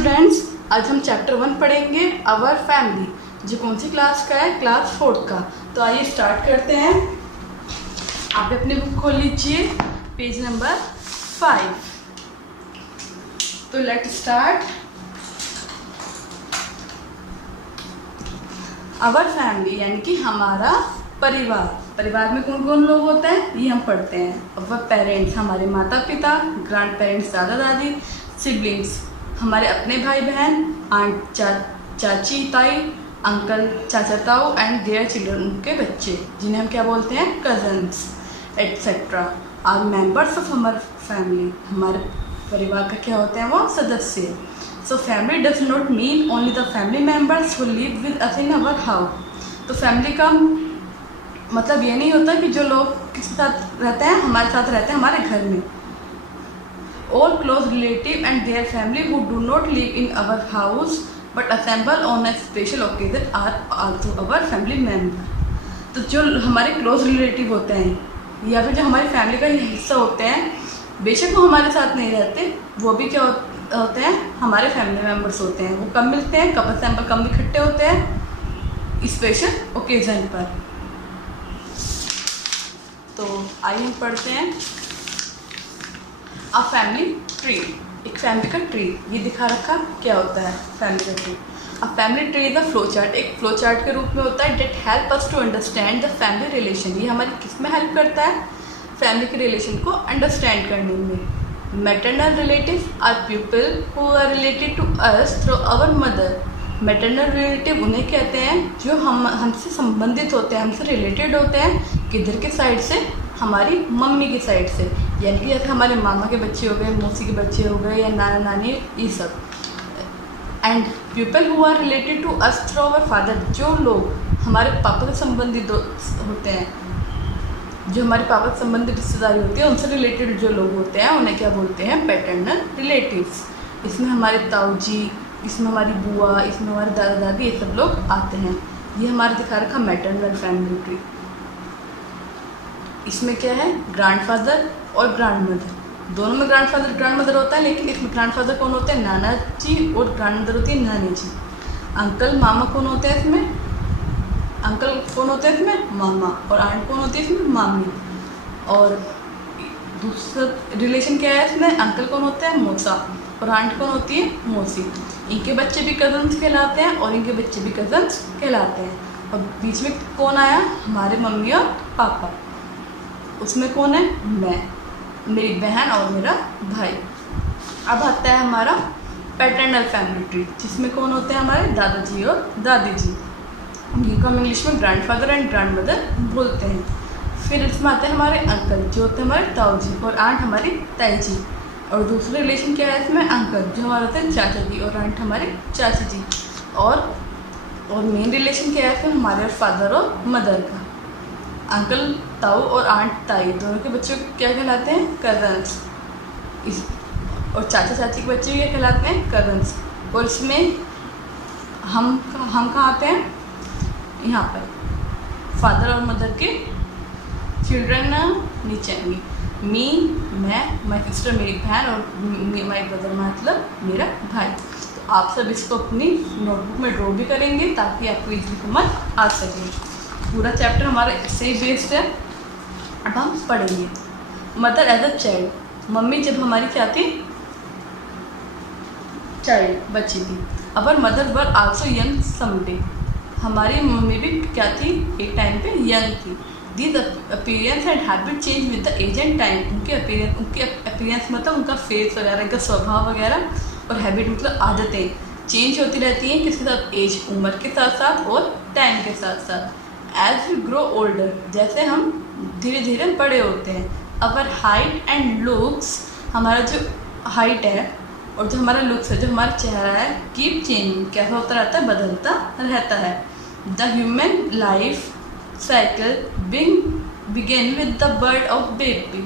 Students, आज हम chapter 1 पढ़ेंगे आवर फैमिली, जो कौन सी क्लास का है? क्लास 4 का। तो आइए स्टार्ट करते हैं। आप अपनी बुक खोल लीजिए, पेज नंबर 5। तो लेट स्टार्ट। आवर फैमिली यानी कि हमारा परिवार। परिवार में कौन कौन लोग होते हैं ये हम पढ़ते हैं। अवर पेरेंट्स हमारे माता पिता, ग्रैंड पेरेंट्स दादा दादी, सिबलिंग्स हमारे अपने भाई बहन, आंट चाची ताई, अंकल चाचा ताऊ एंड देयर चिल्ड्रन उनके बच्चे, जिन्हें हम क्या बोलते हैं? Cousins etcetera are members of हमार फैमिली। हमारे परिवार का क्या होते हैं? वो सदस्य। So family does not mean only the family members who live with us in our house. तो फैमिली का मतलब ये नहीं होता कि जो लोग किसके साथ रहते हैं, हमारे साथ रहते हैं हमारे घर में। All close relative and their family who do not live in our house but assemble on a special occasion are also our family member। तो जो हमारे क्लोज रिलेटिव होते हैं या फिर जो हमारी फैमिली का हिस्सा होते हैं, बेशक वो हमारे साथ नहीं रहते, वो भी क्या होते हैं? हमारे फैमिली मेम्बर्स होते हैं। वो कब मिलते हैं, कब असेंबल, कब इकट्ठे होते हैं? स्पेशल ओकेजन पर। तो आइए हम पढ़ते हैं अ फैमिली ट्री। एक फैमिली का ट्री ये दिखा रखा, क्या होता है फैमिली का tree? A family tree is a flow chart. एक फ्लो चार्ट के रूप में होता है। That help us to understand the family relation. ये हमारी किस में हेल्प करता है? फैमिली के रिलेशन को अंडरस्टैंड करने में। Maternal relative are people who are related to us through our mother. Maternal relative उन्हें कहते हैं जो हमसे संबंधित होते हैं, हमसे रिलेटेड होते हैं। किधर के साइड से? हमारी मम्मी की साइड से, यानी कि जैसे हमारे मामा के बच्चे हो गए, मौसी के बच्चे हो गए, या नाना नानी, ये सब। And people who are related to us through our father. जो लोग हमारे पापा से संबंधित होते हैं, जो हमारे पापा से संबंधित रिश्तेदारी होती है, उनसे रिलेटेड जो लोग होते हैं उन्हें क्या बोलते हैं? Paternal relatives. इसमें हमारे ताऊ जी, इसमें हमारी बुआ, इसमें हमारे दादा दादी, ये सब लोग आते हैं। ये हमारा दिखा रखा मैटरनल फैमिली ट्री। इसमें क्या है? ग्रैंडफादर और ग्रैंड मदर। दोनों में ग्रैंडफादर ग्रैंड मदर होता है, लेकिन इसमें ग्रैंडफादर कौन होते हैं? नाना जी, और ग्रैंड मदर होती है नानी जी। अंकल मामा कौन होते हैं इसमें? अंकल कौन होते हैं इसमें? मामा। और आंट कौन होती है इसमें? मामी। और दूसरा रिलेशन क्या है इसमें? अंकल कौन होते हैं? मौसा। और आंट कौन होती है? मौसी। इनके बच्चे भी कजन्स कहलाते हैं और इनके बच्चे भी कजन्स कहलाते हैं। और बीच में कौन आया? हमारे मम्मी और पापा। उसमें कौन है? मैं, मेरी बहन और मेरा भाई। अब आता है हमारा पैटर्नल फैमिली ट्री, जिसमें कौन होते हैं? हमारे दादाजी और दादी जी। जिनको हम इंग्लिश में ग्रैंडफादर एंड ग्रैंड मदर बोलते हैं। फिर इसमें आते हैं हमारे अंकल, जो होते हैं हमारे ताऊ जी, और आंट हमारी ताई जी। और दूसरे रिलेशन क्या है इसमें? अंकल, जो हमारे होते हैं चाचा जी, और आंट हमारे चाची जी। और मेन रिलेशन क्या है इसमें? हमारे फादर और मदर का। अंकल ताऊ और आंट ताई दोनों के बच्चे क्या कहलाते हैं? कजन्स। और चाचा चाची के बच्चे क्या कहलाते हैं? कजन्स। और इसमें हम कहाँ आते हैं? यहाँ पर फादर और मदर के चिल्ड्रन नीचे आएंगे। मी, मैं, माई सिस्टर मेरी बहन, और माई ब्रदर मतलब मेरा भाई। तो आप सब इसको अपनी नोटबुक में ड्रॉ भी करेंगे ताकि आपको इजीली समझ आ सके। पूरा चैप्टर हमारा इससे ही बेस्ड है। अब हम पढ़ेंगे mother as a child. Mummy जब हमारी क्या थी? चाइल्ड, बच्ची थी। Our mother were also young someday. हमारी मम्मी भी क्या थी? एक टाइम पे यंग थी। These appearance and habit change with the age and time. उनके अपीयरेंस मतलब उनका फेस वगैरह, उनका स्वभाव वगैरह, और हैबिट मतलब आदतें चेंज होती रहती हैं। किसके साथ? एज, उम्र के साथ साथ और टाइम के साथ साथ। एज वी ग्रो ओल्डर, जैसे हम धीरे धीरे बड़े होते हैं। अवर हाइट एंड लुक्स, हमारा जो हाइट है और जो हमारा लुक्स है, जो हमारा चेहरा है, कीप चेंजिंग, कैसा होता रहता है? बदलता रहता है। The human life cycle begin with the birth of baby.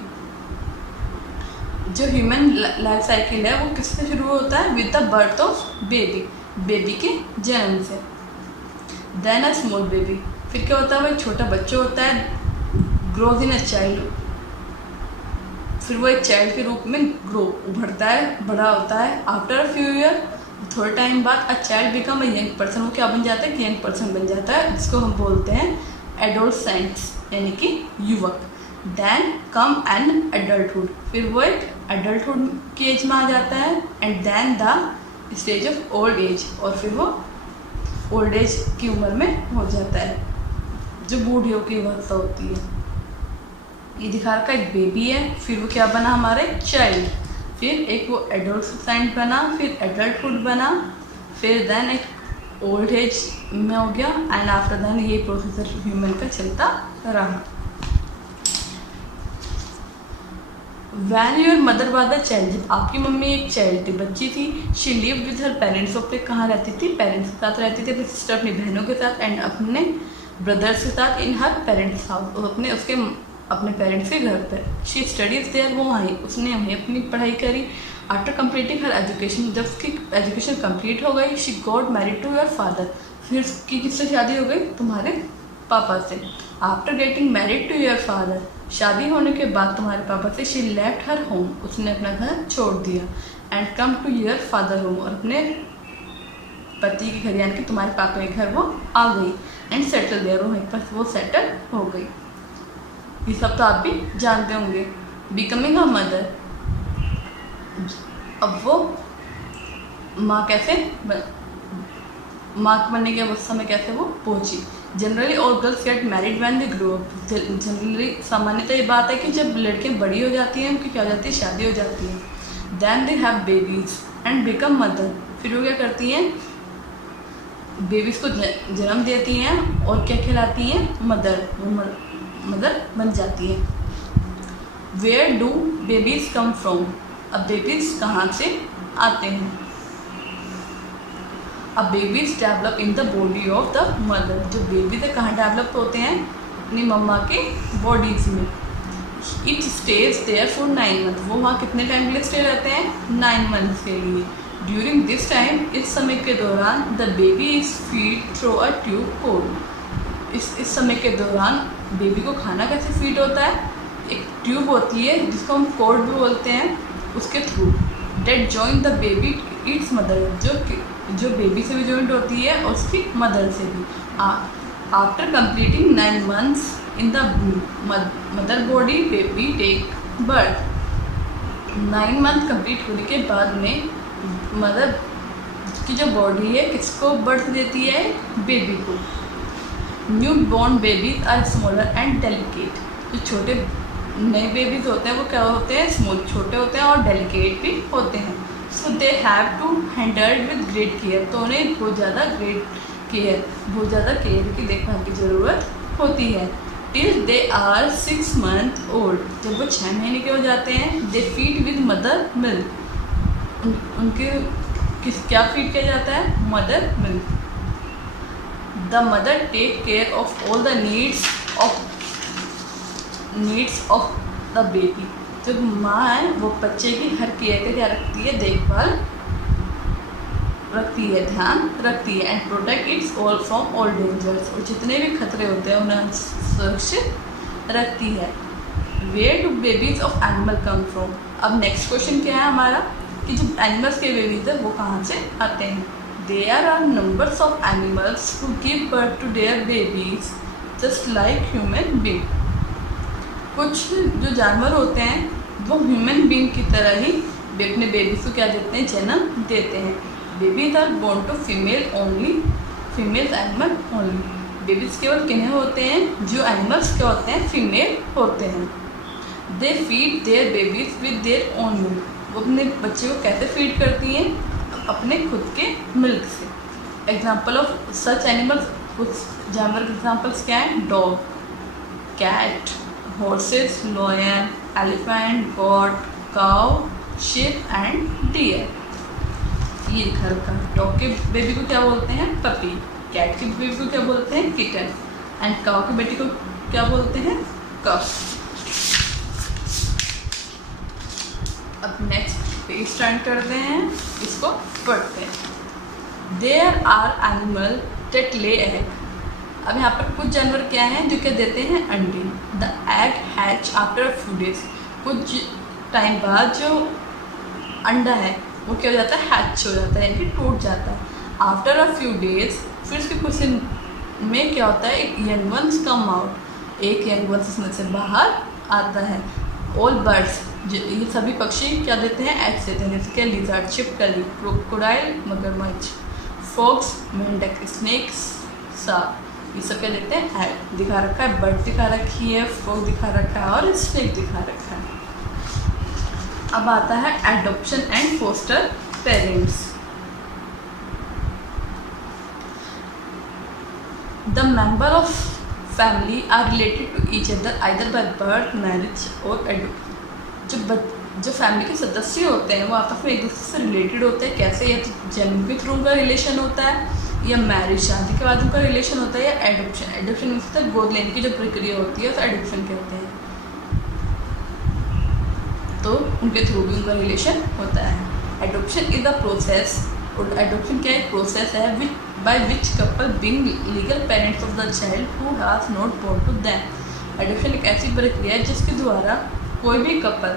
जो ह्यूमन लाइफ साइकिल है वो किससे शुरू होता है? With the birth of baby, baby के जन्म से। देन अ स्मॉल बेबी, फिर क्या होता है? वह छोटा बच्चा होता है। ग्रोज इन अ चाइल्ड, फिर वो एक चाइल्ड के रूप में ग्रो उभरता है, बड़ा होता है। आफ्टर अ फ्यू ईयर थोड़े टाइम बाद a child become a young person, वो क्या बन जाता है कि यंग पर्सन बन जाता है, जिसको हम बोलते हैं एडोलसेंट्स यानी कि युवक। देन कम एन एडल्टहुड, फिर वो एक एडल्टहुड की एज में आ जाता है। And then the stage of old age, और फिर वो ओल्ड एज की उम्र में हो जाता है, जो बूढ़ियों की अवस्था होती है। ये दिखा रखा एक बेबी है, फिर वो क्या बना हमारे चाइल्ड, फिर एक वो एडोलसेंट बना, फिर एडल्टहुड बना, फिर देन एक ओल्ड एज में हो गया, एंड आफ्टर देन ये प्रोसेस ह्यूमन का चलता रहा। When your mother was a child, जब आपकी मम्मी एक चाइल्ड थी, बच्ची थी, she lived with her parents, वो अपने कहाँ रहती थी, पेरेंट्स के साथ रहती थी, अपनी सिस्टर अपनी बहनों के साथ, एंड अपने ब्रदर्स के साथ इन हर पेरेंट्स हाउस, और अपने पेरेंट्स के घर पर। शी स्टडीज देयर, वो वहीं उसने वहीं अपनी पढ़ाई करी। आफ्टर कंप्लीटिंग हर एजुकेशन, जब उसकी एजुकेशन कंप्लीट हो गई, she got married to your father, फिर उसकी किससे शादी हो गई, तुम्हारे पापा से। After getting married to your father, शादी होने के बाद तुम्हारे पापा से, शी लेफ्ट हर होम, उसने अपना घर छोड़ दिया। And come to your father home, और अपने पति के घर यानी कि तुम्हारे पापा के घर वो आ गई। एंड सेटल देयर, वहीं पर वो सेटल हो गई। ये सब तो आप भी जानते होंगे। बिकमिंग अ मदर, अब वो माँ कैसे माँ बनने के अवस्था में कैसे वो पहुँची। Generally all girls get married when they grow up, generally सामान्यतः ये बात है कि जब लड़कियाँ बड़ी हो जाती हैं, उनकी क्या हो जाती है, शादी हो जाती है। Then they have babies and become mother, फिर वो क्या करती हैं, बेबीज़ को जन्म देती हैं और क्या कहलाती हैं, मदर, वो मदर बन जाती है। Where do babies come from, अब बेबीज़ कहाँ से आते हैं। अब babies develop in the body of the mother, जो बेबीज़ है कहाँ डेवलप होते हैं, अपनी मम्मा के बॉडीज़ में। It stays there for 9 month, वो वहाँ कितने टाइम के लिए स्टे रहते हैं, 9 मंथ्स के लिए। ड्यूरिंग दिस टाइम, इस समय के दौरान, the baby is feed through a tube port, इस समय के दौरान बेबी को खाना कैसे फीड होता है, एक ट्यूब होती है जिसको हम कोर्ड भी बोलते हैं, उसके थ्रू। That join the baby its mother, जो बेबी से भी जॉइंट होती है और उसकी मदर से भी। After completing 9 months in the mother body, baby take birth. 9 month complete होने के बाद में मदर की जो बॉडी है किसको बर्थ देती है, बेबी को। New born babies are smaller and delicate, जो छोटे नए बेबीज होते हैं वो क्या होते हैं, स्मॉल, छोटे होते हैं और डेलिकेट भी होते हैं। So they have to handled with great care, तो उन्हें बहुत ज़्यादा केयर की देखभाल की ज़रूरत होती है। Till they are 6 month old, जब वो 6 महीने के हो जाते हैं, they feed with mother milk, उनके क्या फीड किया जाता है, mother milk. The mother take care of all the needs of the baby, जब माँ है वो बच्चे की हर केयर का क्या रखती है, देखभाल रखती है, ध्यान रखती है। And protect it's all from all dangers, और जितने भी खतरे होते हैं उन्हें सुरक्षित रखती है। Where do babies of animal come from, अब नेक्स्ट क्वेश्चन क्या है हमारा कि जो एनिमल्स के बेबीज है वो कहाँ से आते हैं। There are numbers of animals who give birth to their babies just like human being, कुछ जो जानवर होते हैं वो ह्यूमन बीइंग की तरह ही अपने बेबीज को क्या देते हैं, जन्म देते हैं। Babies are born to female only, female animal only, babies केवल किन्हें होते हैं, जो एनिमल्स क्या होते हैं, फीमेल होते हैं। They feed there babies with their own milk, वो अपने बच्चे को कैसे फीड करती हैं, अपने खुद के मिल्क से। एग्जाम्पल ऑफ सच एनिमल्स, कुछ जानवर के एग्जाम्पल्स क्या हैं, dog, cat, horses, lion, elephant, goat, cow, sheep and deer. ये लिखा रखा है। डॉग के बेबी को क्या बोलते हैं, पपी, कैट के बेबी को क्या बोलते हैं, किटन, एंड काउ के बेटी को क्या बोलते हैं, कफ। अब नेक्स्ट पेज टर्न करते हैं, इसको पढ़ते हैं। There are animal that lay egg, अब यहाँ पर कुछ जानवर क्या हैं जो क्या देते हैं, अंडे। The egg hatch after few days, कुछ टाइम बाद जो अंडा है वो क्या हो जाता है, हैच हो जाता है, यानी कि टूट जाता है। आफ्टर अ फ्यू डेज, फिर उसके कुछ दिन में क्या होता है, एक यंग वंस कम आउट, एक यंग वंस इसमें से बाहर आता है। ऑल बर्ड्स, ये सभी पक्षी क्या देते हैं, एग्स देते हैं, जैसे कि लिजर्ड, छिपकली, क्रोकोडाइल, मगरमच्छ, फॉक्स, मेंढक, स्नेक्स, सांप, ये सब क्या देते हैं, एग दिखा रखा है, बर्ड दिखा रखी है, फॉक्स दिखा रखा है और स्नेक दिखा रखा है। अब आता है adoption and foster parents. The member of family are related to each other either by birth, marriage और एडॉप्शन। जो फैमिली के सदस्य होते हैं वो आपस में एक दूसरे से रिलेटेड होते हैं। कैसे, या तो जन्म के थ्रू उनका रिलेशन होता है, या मैरिज शादी के बाद उनका रिलेशन होता है, या एडॉप्शन। एडॉप्शन मतलब गोद लेने की जो प्रक्रिया होती है उसे एडॉप्शन कहते हैं, तो उनके थ्रू भी उनका रिलेशन होता है। एडॉप्शन इज द प्रोसेस, और एडॉप्शन क्या एक प्रोसेस है by which couple being legal parents of the child who has not born to them. Adoption एक ऐसी प्रक्रिया है जिसके द्वारा कोई भी कपल,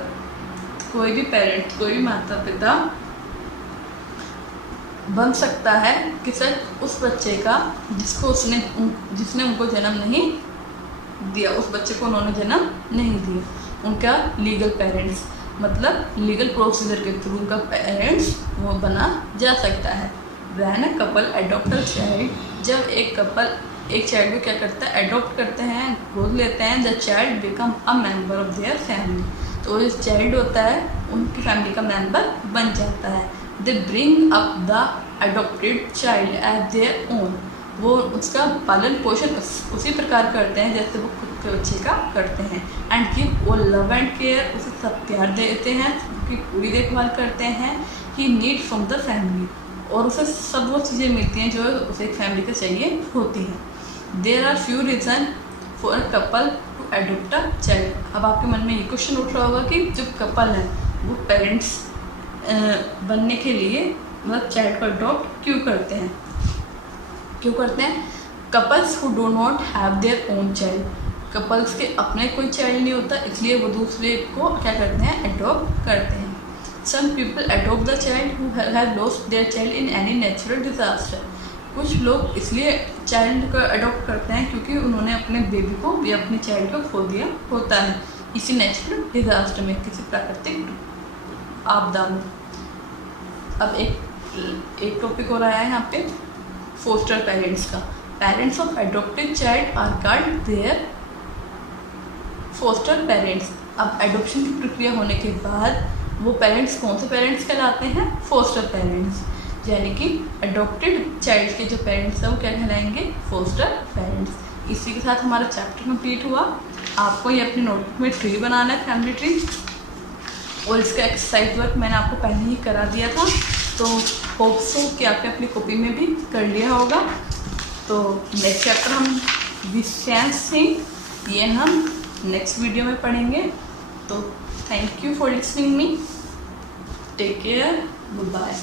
कोई भी पेरेंट, कोई भी माता पिता बन सकता है किसी उस बच्चे का जिसने उनको जन्म नहीं दिया, उस बच्चे को उन्होंने जन्म नहीं दिया, उनका लीगल पेरेंट्स, मतलब लीगल प्रोसीजर के थ्रू उनका पेरेंट्स वो बना जा सकता है। When a couple adopt a child, जब एक कपल एक चाइल्ड को क्या करता है, एडॉप्ट करते हैं, गोद लेते हैं, the child become a member of their family, तो इस चाइल्ड होता है उनकी फैमिली का मेंबर बन जाता है। They bring up the adopted child as their own, वो उसका पालन पोषण उसी प्रकार करते हैं जैसे वो खुद के बच्चे का करते हैं। And give all love and care, उसे सब प्यार देते हैं, उसकी पूरी देखभाल करते हैं। ही नीड फ्रॉम द फैमिली, और उसे सब वो चीज़ें मिलती हैं जो उसे एक फैमिली को चाहिए होती हैं। There are few reason for a couple to adopt a child. अब आपके मन में ये क्वेश्चन उठ रहा होगा कि जो कपल है वो पेरेंट्स बनने के लिए मतलब चाइल्ड को अडॉप्ट क्यों करते हैं, couples who do not have their own child, couples के अपने कोई चाइल्ड नहीं होता, इसलिए वो दूसरे को क्या करते हैं, अडॉप्ट करते हैं। Some people adopt the child who have lost their child in any natural disaster, कुछ लोग इसलिए चाइल्ड को अडॉप्ट करते हैं क्योंकि उन्होंने अपने बेबी को या अपने चाइल्ड को खो दिया होता है किसी नेचुरल डिजास्टर में, किसी प्राकृतिक आपदा में। अब एक टॉपिक हो रहा है यहाँ पे फोस्टर पेरेंट्स का। Parents of adopted child are called their foster parents. अब एडॉप्शन की प्रक्रिया होने के बाद वो पेरेंट्स कौन से पेरेंट्स कहलाते हैं, फोस्टर पेरेंट्स, यानी कि अडॉप्टेड चाइल्ड के जो पेरेंट्स हैं वो क्या कहलाएंगे, फोस्टर पेरेंट्स। इसी के साथ हमारा चैप्टर कंप्लीट हुआ। आपको ये अपनी नोटबुक में ट्री बनाना है, फैमिली ट्री, और इसका एक्सरसाइज वर्क मैंने आपको पहले ही करा दिया था, तो होप सो कि आपने अपनी कॉपी में भी कर लिया होगा। तो नेक्स्ट चैप्टर हम डिस्टेंस सिंग, ये हम नेक्स्ट वीडियो में पढ़ेंगे। तो thank you for listening me, take care, good bye.